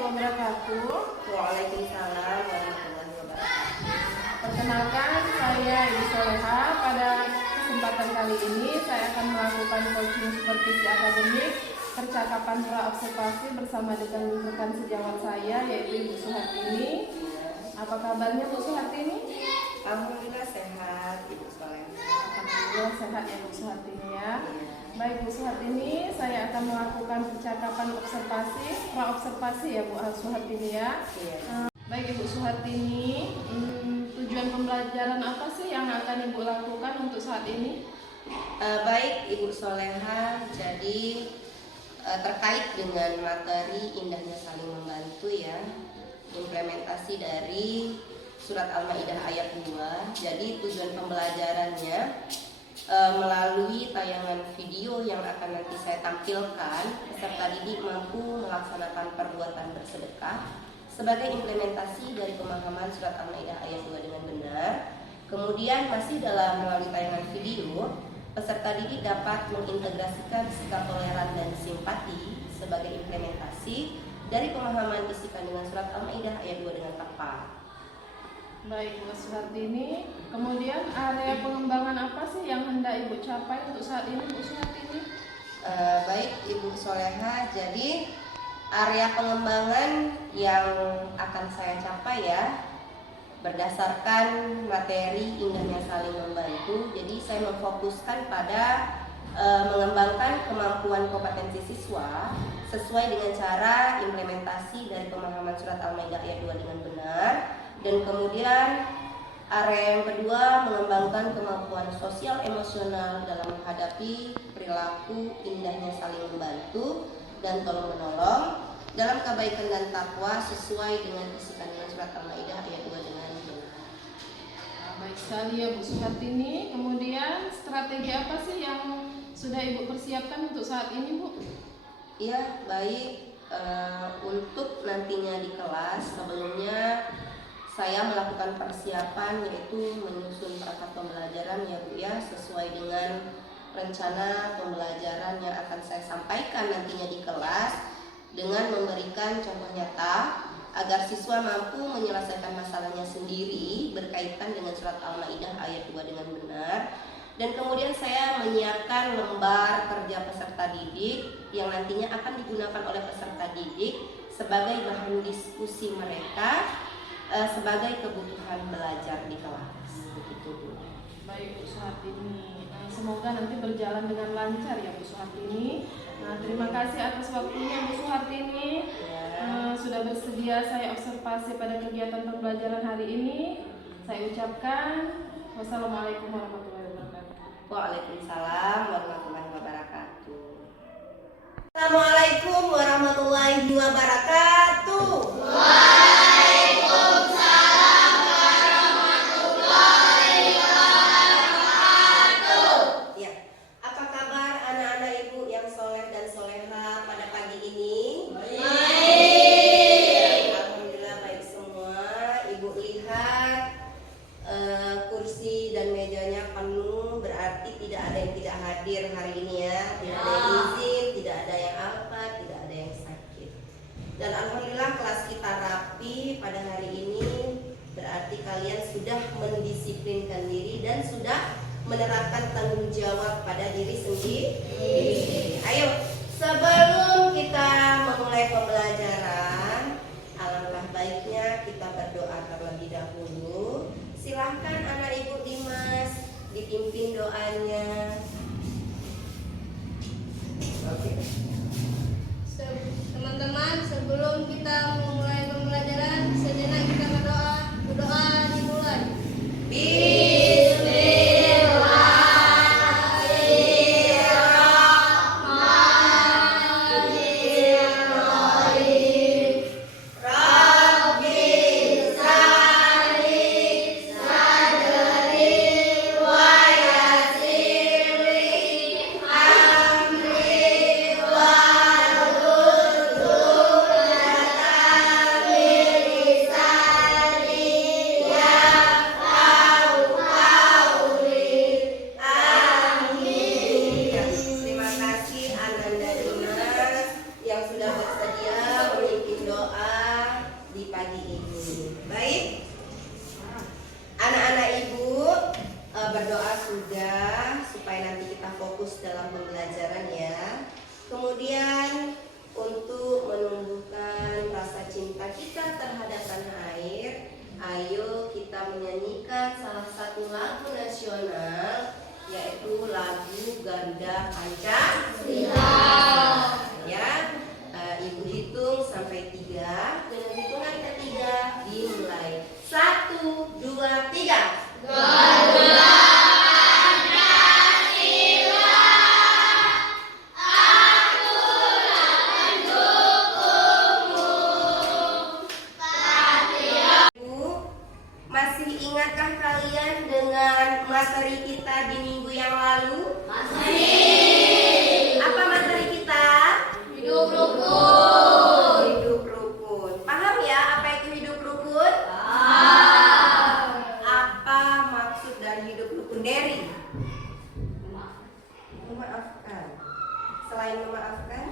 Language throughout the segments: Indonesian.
wabarakatuh. Waalaikumsalam warahmatullahi wabarakatuh. Perkenalkan, saya Ibu Soleha. Pada kesempatan kali ini saya akan melakukan coaching supervisi akademik percakapan pra-observasi bersama dengan rekan sejawat saya yaitu Ibu Suhartini. Apa kabarnya Bu Suhartini? Alhamdulillah sehat Ibu Soleha. Alhamdulillah sehat ya Bu Suhartini ya. Baik Bu Suhartini, saya akan melakukan percakapan observasi, pra-observasi ya Bu Suhartini ya. Baik Ibu Suhartini, tujuan pembelajaran apa sih yang akan Ibu lakukan untuk saat ini? Baik Ibu Soleha, jadi terkait dengan materi indahnya saling membantu ya, implementasi dari surat Al-Maidah ayat 2. Jadi tujuan pembelajarannya melalui tayangan video yang akan nanti saya tampilkan, peserta didik mampu melaksanakan perbuatan bersedekah sebagai implementasi dari pemahaman surat Al-Maidah ayat 2 dengan benar. Kemudian masih dalam melalui tayangan video, peserta didik dapat mengintegrasikan sikap toleran dan simpati sebagai implementasi dari pemahaman isi kandungan surat Al-Maidah ayat 2 dengan tepat. Baik Bu Suhartini, kemudian area pengembangan apa sih yang hendak Ibu capai untuk saat ini Bu Suhartini? Baik Ibu Soleha, jadi area pengembangan yang akan saya capai ya berdasarkan materi indahnya saling membantu. Jadi saya memfokuskan pada mengembangkan kemampuan kompetensi siswa sesuai dengan cara implementasi dari pemahaman surat Al-Maidah ayat 2 dengan benar. Dan kemudian area yang kedua mengembangkan kemampuan sosial emosional dalam menghadapi perilaku indahnya saling membantu dan tolong menolong dalam kebaikan dan takwa sesuai dengan isi kandungan surat Al-Maidah ayat 2 dengan benar. Baik sekali ya Bu Suhartini. Kemudian strategi apa sih yang sudah Ibu persiapkan untuk saat ini Bu? Iya baik, untuk nantinya di kelas sebelumnya saya melakukan persiapan yaitu menyusun perangkat pembelajaran ya Bu ya, sesuai dengan rencana pembelajaran yang akan saya sampaikan nantinya di kelas dengan memberikan contoh nyata agar siswa mampu menyelesaikan masalahnya sendiri berkaitan dengan surat Al-Maidah ayat 2 dengan benar. Dan kemudian saya menyiapkan lembar kerja peserta didik yang nantinya akan digunakan oleh peserta didik sebagai bahan diskusi mereka sebagai kebutuhan belajar di kelas. Begitu Bu. Baik Bu Suhartini, semoga nanti berjalan dengan lancar ya Bu Suhartini. Terima kasih atas waktunya Bu Suhartini. Sudah bersedia saya observasi pada kegiatan pembelajaran hari ini. Saya ucapkan wassalamualaikum warahmatullahi wabarakatuh. Waalaikumsalam warahmatullahi wabarakatuh. Assalamualaikum warahmatullahi wabarakatuh. Waalaikumsalam warahmatullahi wabarakatuh. Ya, apa kabar anak-anak Ibu yang soleh dan soleha pada pagi ini? Baik. Alhamdulillah baik semua. Ibu lihat kursi dan mejanya penuh, berarti tidak ada yang tidak hadir hari ini ya. Tidak ada yang izin, tidak ada yang apa, tidak ada yang sakit. Dan alhamdulillah kelas kita rapi pada hari ini, berarti kalian sudah mendisiplinkan diri dan sudah menerapkan tanggung jawab pada diri sendiri. Ayo, sebelum kita memulai pembelajaran, alangkah baiknya kita berdoa terlebih dahulu. Silahkan anak Ibu Dimas dipimpin doanya. Oke. Teman-teman, sebelum kita memulai pembelajaran, sejenak kita berdoa. Berdoa dimulai. Bismillahirrahmanirrahim. cinta kita terhadap tanah air, ayo kita menyanyikan salah satu lagu nasional, yaitu lagu Garuda Pancasila. Ya, Ibu hitung sampai 3. Dengan hitungan ketiga dimulai. 1, 2, 3. Garuda Masih ingatkah kalian dengan materi kita di minggu yang lalu? masih Apa materi kita? hidup rukun. Hidup rukun. Paham ya apa itu hidup rukun? Apa maksud dari hidup rukun, Dery? Memaafkan. Selain memaafkan,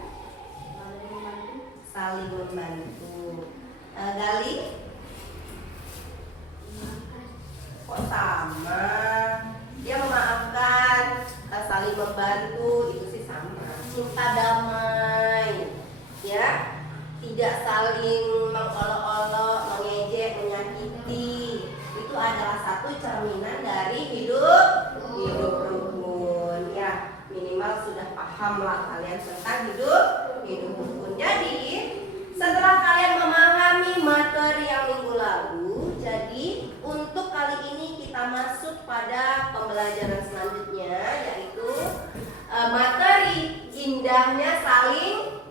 saling membantu. Gali? Kok sama? Dia memaafkan, saling membantu, itu sih sama. Cinta damai, ya, tidak saling mengolok-olok, mengejek, menyakiti. Itu adalah satu cerminan dari hidup rukun. Ya, minimal sudah paham lah kalian tentang hidup rukun. Jadi, setelah kalian memahami materi yang minggu lalu, jadi untuk kali ini kita masuk pada pembelajaran selanjutnya, yaitu materi indahnya saling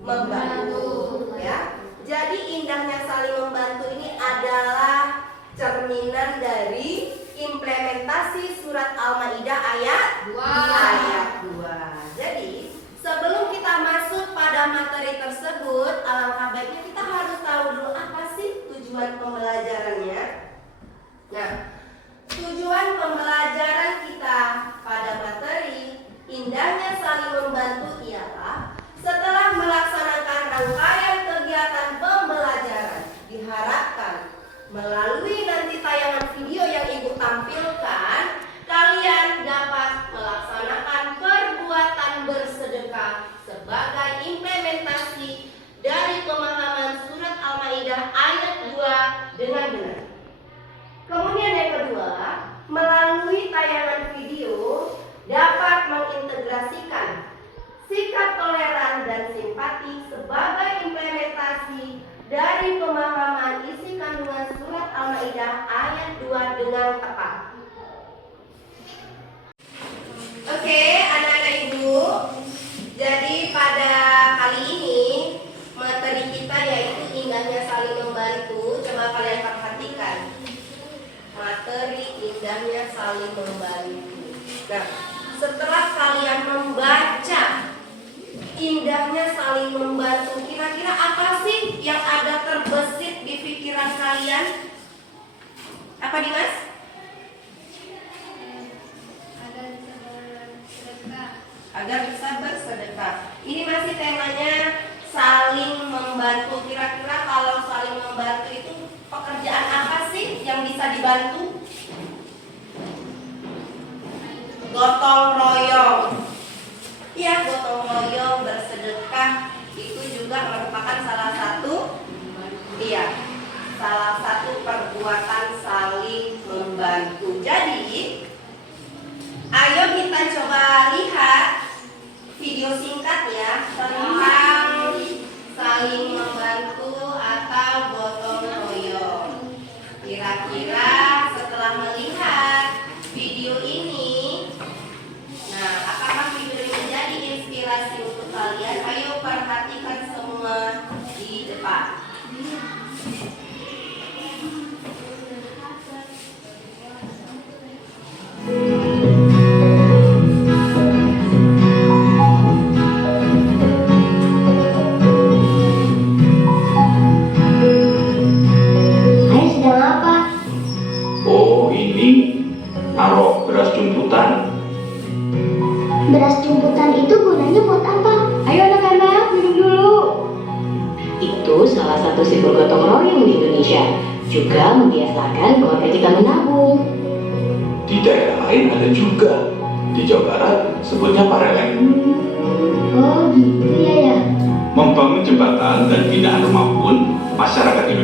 membantu. Ya, jadi indahnya saling membantu ini adalah cerminan dari implementasi surat Al-Maidah ayat 2. Jadi sebelum kita masuk pada materi tersebut, alangkah baiknya kita harus tahu dulu apa sih tujuan pembelajarannya. Nah, tujuan pembelajaran kita pada materi indahnya saling membantu ialah setelah melaksanakan rangkaian kegiatan pembelajaran, diharapkan melalui nanti tayangan video yang Ibu tampilkan, kalian dapat melaksanakan perbuatan bersedekah sebagai implementasi dari pemahaman surat Al-Maidah ayat 2 dengan benar. Kemudian yang kedua, melalui tayangan video dapat mengintegrasikan sikap toleran dan simpati sebagai implementasi dari pemahaman isi kandungan surat Al-Maidah ayat 2 dengan tepat. Oke, anak-anak Ibu. Jadi pada kali ini materi kita yaitu indahnya saling membantu. Coba kalian perhatikan. Materi indahnya saling membantu. Nah, setelah kalian membaca indahnya saling membantu, kira-kira apa sih yang ada terbesit di pikiran kalian? Apa Dimas? Agar bisa bersedekah. Ini masih temanya saling membantu. Kira-kira kalau saling membantu itu pekerjaan apa sih yang bisa dibantu? Gotong royong. Ya, gotong royong, bersedekah itu juga merupakan salah satu perbuatan saling membantu. Jadi, ayo kita coba lihat video singkat ya tentang saling membantu atau gotong royong. Kira-kira setelah melihat video ini, nah, apakah video ini menjadi inspirasi untuk kalian? Ayo perhatikan semua di depan. Naruh beras jumputan. Beras jumputan itu gunanya buat apa? Ayo anak-anak, minum dulu. Itu salah satu simbol gotong royong di Indonesia. Juga membiasakan keluarga kita menabung. Di daerah lain ada juga. Di Jawa Barat sebutnya parelek. Oh gitu ya. Membangun jembatan dan pindahan rumah pun masyarakat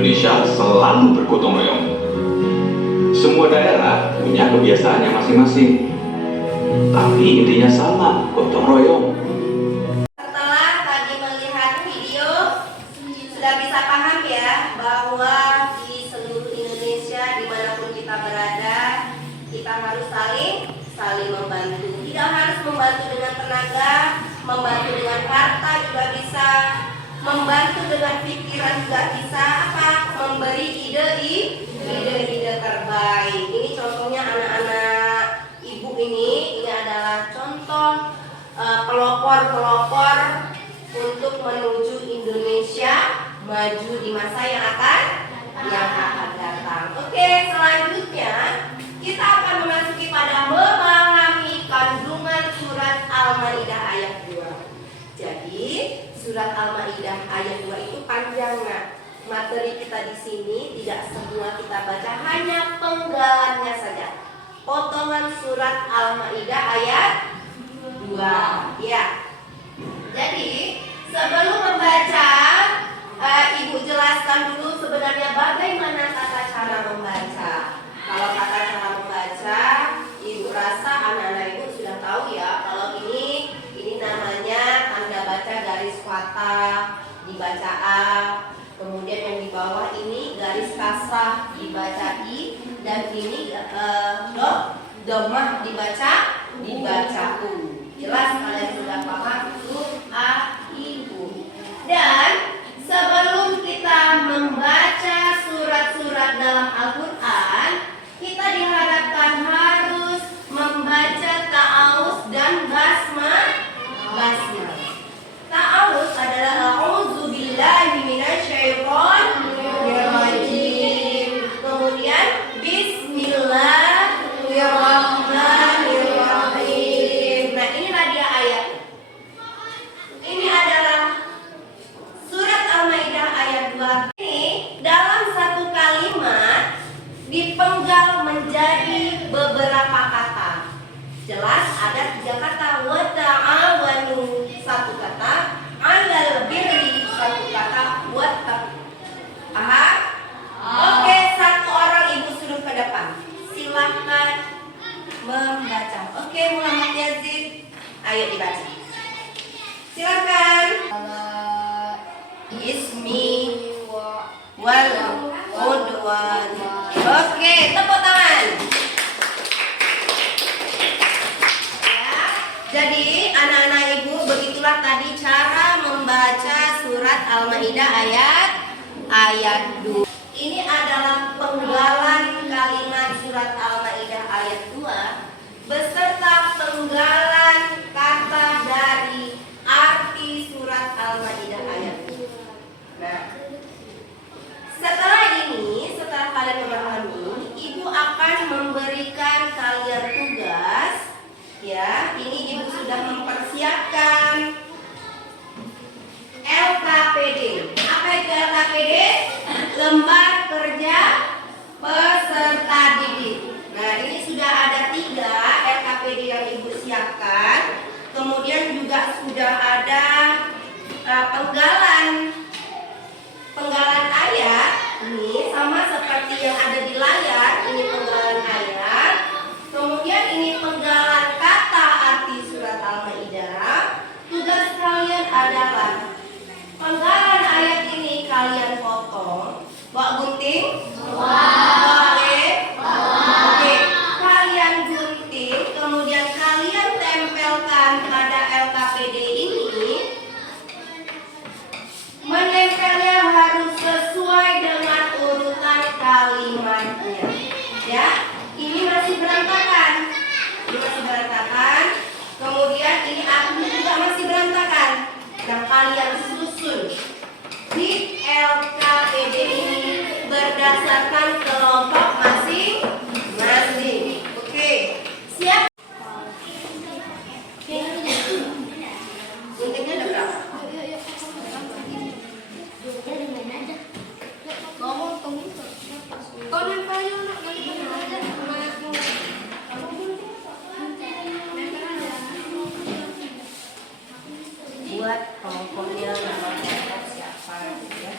Indonesia selalu bergotong royong. Semua daerah punya kebiasaannya masing-masing, tapi intinya sama, gotong royong. Setelah tadi melihat video, sudah bisa paham ya bahwa di seluruh Indonesia dimanapun kita berada, kita harus saling membantu. Tidak harus membantu dengan tenaga, membantu dengan harta juga bisa, membantu dengan pikiran juga bisa. Apa? Memberi ide terbaik. Ini contohnya anak-anak ibu ini adalah contoh pelopor untuk menuju Indonesia maju di masa yang akan datang. Oke, selanjutnya kita akan memasuki pada memahami kandungan surat Al-Maidah ayat 2. Jadi, surat Al-Maidah ayat 2 itu panjang. Materi kita di sini tidak semua kita baca, hanya penggalannya saja. Potongan surat Al-Maidah ayat 2. Ya. Jadi, sebelum membaca, Ibu jelaskan dulu sebenarnya bagaimana tata cara membaca. Kalau tata cara membaca, Ibu rasa anak-anak Ibu sudah tahu ya. Kalau ini namanya tanda baca garis fathah dibaca A. Kemudian yang di bawah ini garis kasrah dibaca I, dan ini dhammah dibaca U. Jelas kalian sudah paham itu A, I, U. Dan sebelum kita membaca surat-surat dalam Al-Quran, kita diharapkan harus membaca ta'awuz dan basmalah. Ta'awuz adalah a'udzubillahi minasyaitonirrajim. Kemudian bismillahirrahmanirrahim. Nah, inilah dia ayat. Ini adalah surat Al-Maidah ayat 2. Ini dalam satu kalimat dipenggal menjadi beberapa kata. Jelas ada 3 kata. Wa ta'awanu, 1 kata. 'alal birri, 1 kata. Wa paham? Oke, 1 orang ibu suruh ke depan. Silahkan membaca. Oke, Muhammad Yazid, ayo dibaca. Silakan. Ismi wal udwan. Oke, tepuk tangan. Ya, jadi anak-anak ibu, begitulah tadi cara membaca surat Al-Maidah ayat 2. Ini adalah penggalan kalimat surat Al-Maidah ayat 2 beserta penggalan kata dari arti surat Al-Maidah ayat 2. Nah, setelah kalian memahami, ibu akan memberikan kalian tugas. Ya, ini ibu sudah mempersiapkan LKPD. Apa itu LKPD? Lembar kerja peserta didik. Nah, ini sudah ada 3 LKPD yang ibu siapkan. Kemudian juga sudah ada penggalan ayat. Ini sama seperti yang ada di layar. Ini penggalan ayat. Kemudian ini penggalan kata arti surat Al-Maidah. Tugas kalian adalah penggalan ayat ini kalian potong. Bawa gunting? Boleh? Oke. Kalian gunting, kemudian kalian tempelkan pada LKPD ini. Menempelnya harus sesuai dengan urutan kalimatnya. Ya, ini masih berantakan. Kemudian ini artinya juga masih berantakan. Nah, kalian susun di LKPD ini berdasarkan kelompok masing-masing. Oke, siap? Guntingnya ada berapa? Buat kelompoknya nama kelompok siapa ya.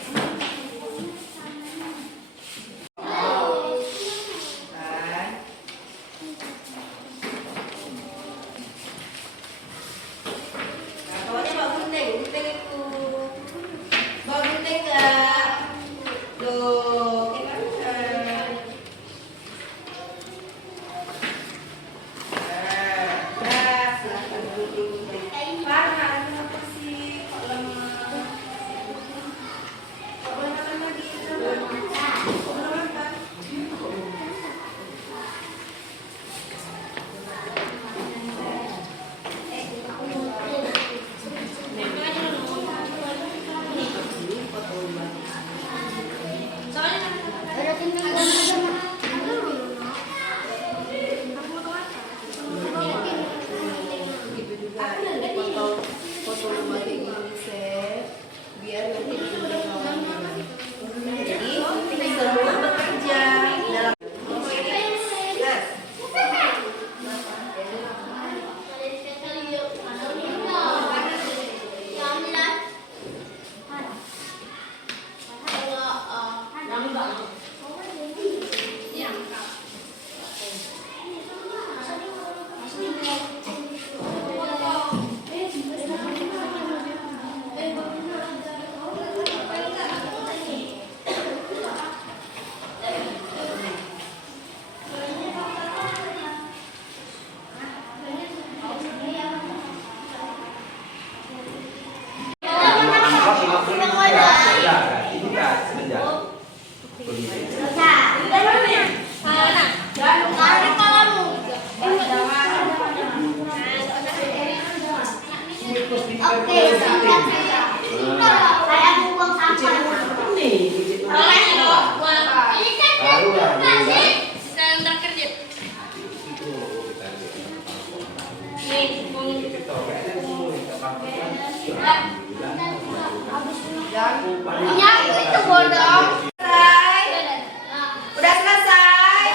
Udah selesai?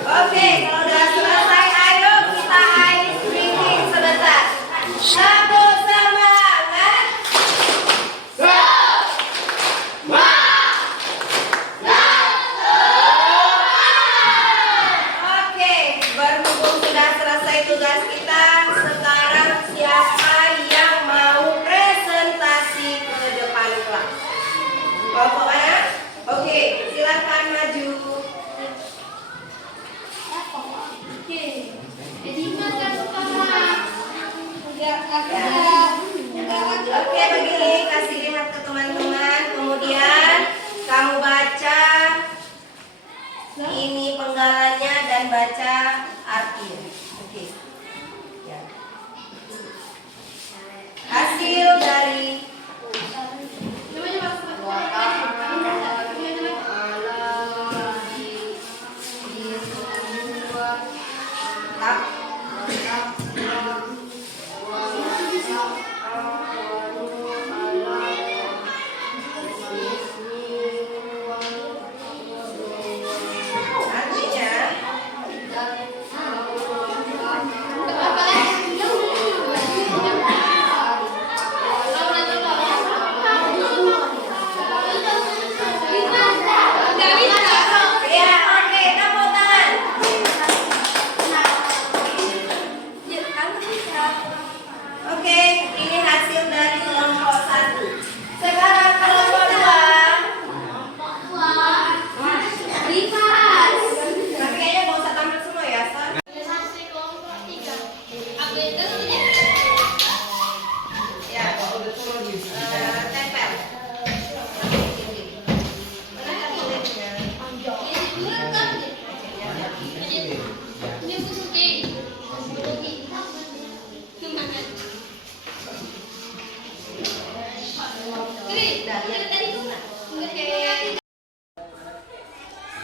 Oke, kalau udah selesai, ayo kita ice drinking sebentar. Satu semangat. Oke, berhubung sudah selesai tugas kita, sekarang siapa yang mau presentasi ke depan kelas? Mau kemana? Oke, silakan maju. Oke, begini, kasih lihat ke teman-teman. Kemudian kamu baca ini penggalanya dan baca artinya. Oke. Ya. Hasil dari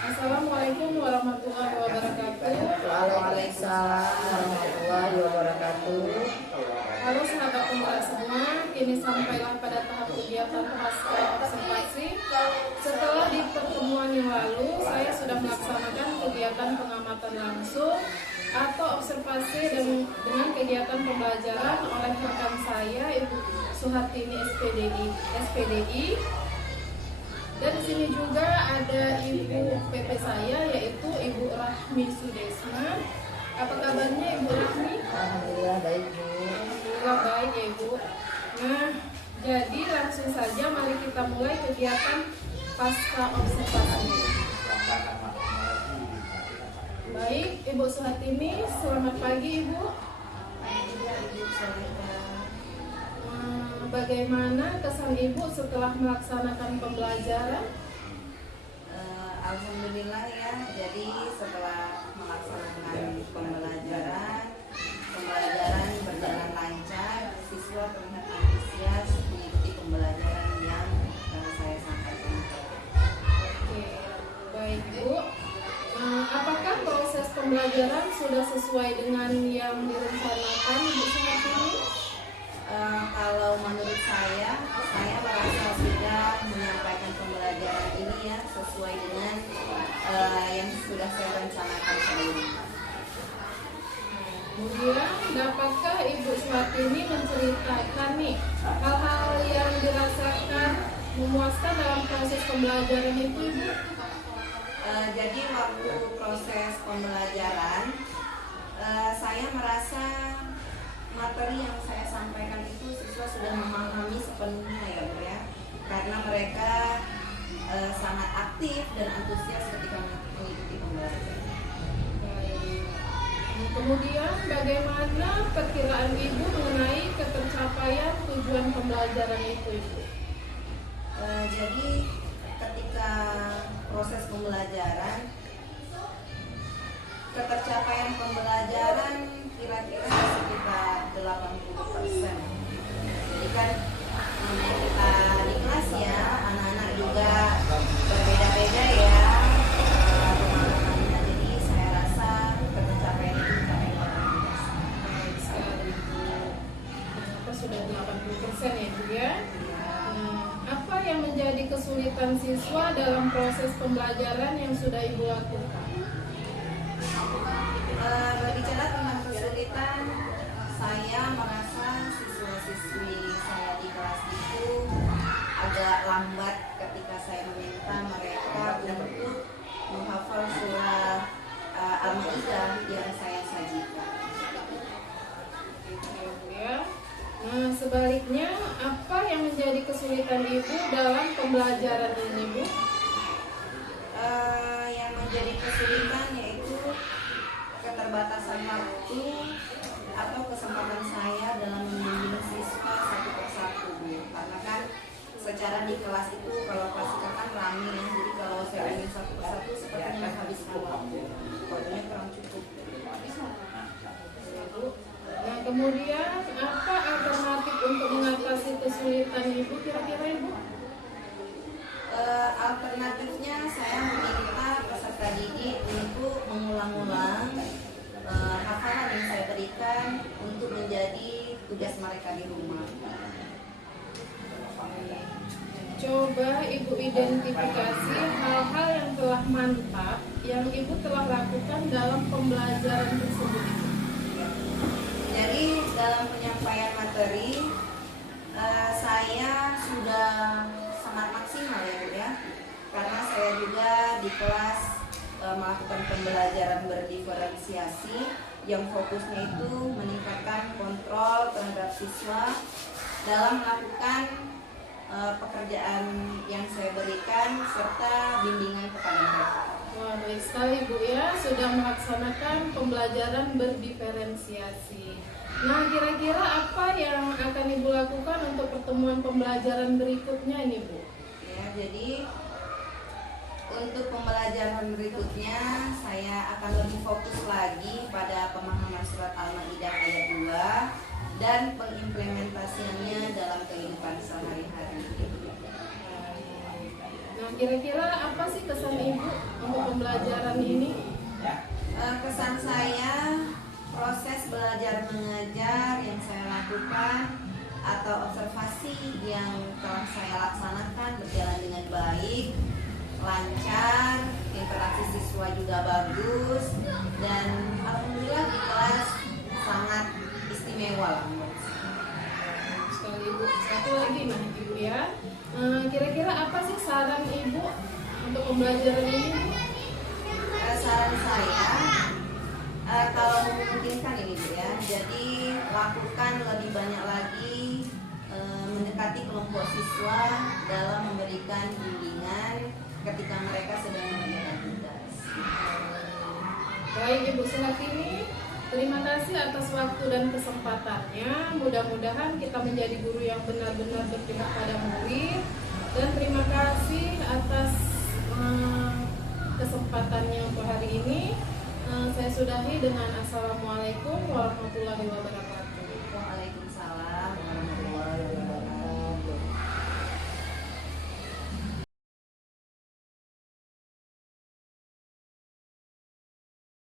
Assalamualaikum warahmatullahi wabarakatuh. Waalaikumsalam warahmatullahi wabarakatuh. Halo sahabat pemula semua, kini sampailah pada tahap kegiatan pasca observasi. Setelah di pertemuan yang lalu, saya sudah melaksanakan kegiatan pengamatan langsung atau observasi dengan kegiatan pembelajaran oleh rekan saya, Ibu Suhartini SPDI. Dan di sini juga ada ibu PP saya, yaitu Ibu Rahmi Sudesma. Apa kabarnya Ibu Rahmi? Alhamdulillah baik, Bu. Alhamdulillah baik ya Ibu. Nah, jadi langsung saja mari kita mulai kegiatan pasca observasi. Baik, Ibu Suhartini, selamat pagi Ibu. Bagaimana kesan Ibu setelah melaksanakan pembelajaran? Alhamdulillah ya, jadi setelah melaksanakan pembelajaran berjalan lancar, siswa terlihat antusias mengikuti pembelajaran yang saya sampaikan. Oke, baik Bu. Apakah proses pembelajaran sudah sesuai dengan yang direncanakan Ibu Suhartini? Kalau menurut saya merasa sudah menyampaikan pembelajaran ini ya sesuai dengan yang sudah saya rencanakan sebelumnya. Kemudian, dapatkah Ibu Suhartini menceritakan nih hal-hal yang dirasakan memuaskan dalam proses pembelajaran itu, Ibu? Jadi waktu proses pembelajaran, saya merasa materi yang saya sampaikan itu siswa sudah memahami sepenuhnya ya Bu ya, karena mereka sangat aktif dan antusias ketika mengikuti pembelajaran. Kemudian bagaimana perkiraan Ibu mengenai ketercapaian tujuan pembelajaran itu, Ibu? Jadi ketika proses pembelajaran, ketercapaian pembelajaran kira-kira sekitar 80%. Jadi kan namanya kita di kelas ya, anak-anak juga berbeda-beda ya pemahamannya. Jadi saya rasa ketercapaian itu mencapai 80%. Apa sudah 80% ya, Ibu ya? Apa yang menjadi kesulitan siswa dalam proses pembelajaran yang sudah Ibu lakukan? Berbicara tentang kesulitan, saya merasa siswa-siswi saya di kelas itu agak lambat ketika saya meminta mereka untuk menghafal surah Al-Maidah yang saya sajikan. Ya. Nah, sebaliknya, apa yang menjadi kesulitan Ibu dalam pembelajaran ini, Bu? Yang menjadi kesulitan yaitu keterbatasan waktu atau kesempatan saya dalam membimbing siswa satu persatu, Bu. Karena kan secara di kelas itu kalau klasika kan rame ya, jadi kalau saya bimbing satu persatu sepertinya menghabiskan waktu, waktunya kurang cukup. Nah, kemudian apa alternatif untuk mengatasi kesulitan Ibu kira-kira, Ibu? Alternatifnya saya meminta peserta didik untuk mengulang-ulang hafalan yang saya berikan untuk menjadi tugas mereka di rumah. Coba Ibu identifikasi hal-hal yang telah mantap yang Ibu telah lakukan dalam pembelajaran tersebut. Jadi dalam penyampaian materi saya sudah sangat maksimal ya Bu ya, karena saya juga di kelas melakukan pembelajaran berdiferensiasi yang fokusnya itu meningkatkan kontrol terhadap siswa dalam melakukan pekerjaan yang saya berikan serta bimbingan kepada mereka. Wah, baik sekali Bu ya, sudah melaksanakan pembelajaran berdiferensiasi. Nah, kira-kira apa yang akan Ibu lakukan untuk pertemuan pembelajaran berikutnya ini, Bu? Ya, jadi untuk pembelajaran berikutnya saya akan lebih fokus lagi pada pemahaman surat Al-Maidah ayat 2 dan pengimplementasiannya dalam kehidupan sehari-hari. Nah, kira-kira apa sih kesan Ibu untuk pembelajaran ini? Kesan saya, proses belajar mengajar yang saya lakukan atau observasi yang telah saya laksanakan berjalan dengan baik, lancar, interaksi siswa juga bagus, dan alhamdulillah di kelas sangat istimewa lah menurut saya. Sekali Ibu, satu lagi nih Ibu ya. Kira-kira apa sih saran Ibu untuk pembelajaran ini, Bu? Saran saya, kalau memungkinkan ini Bu ya, jadi lakukan lebih banyak lagi mendekati kelompok siswa dalam memberikan bimbingan ketika mereka sedang mengerjakan tugas. Baik Ibu Suhartini, terima kasih atas waktu dan kesempatannya. Mudah-mudahan kita menjadi guru yang benar-benar berpihak pada murid. Dan terima kasih atas kesempatannya untuk hari ini. Saya sudahi dengan Assalamualaikum warahmatullahi wabarakatuh. Waalaikumsalam.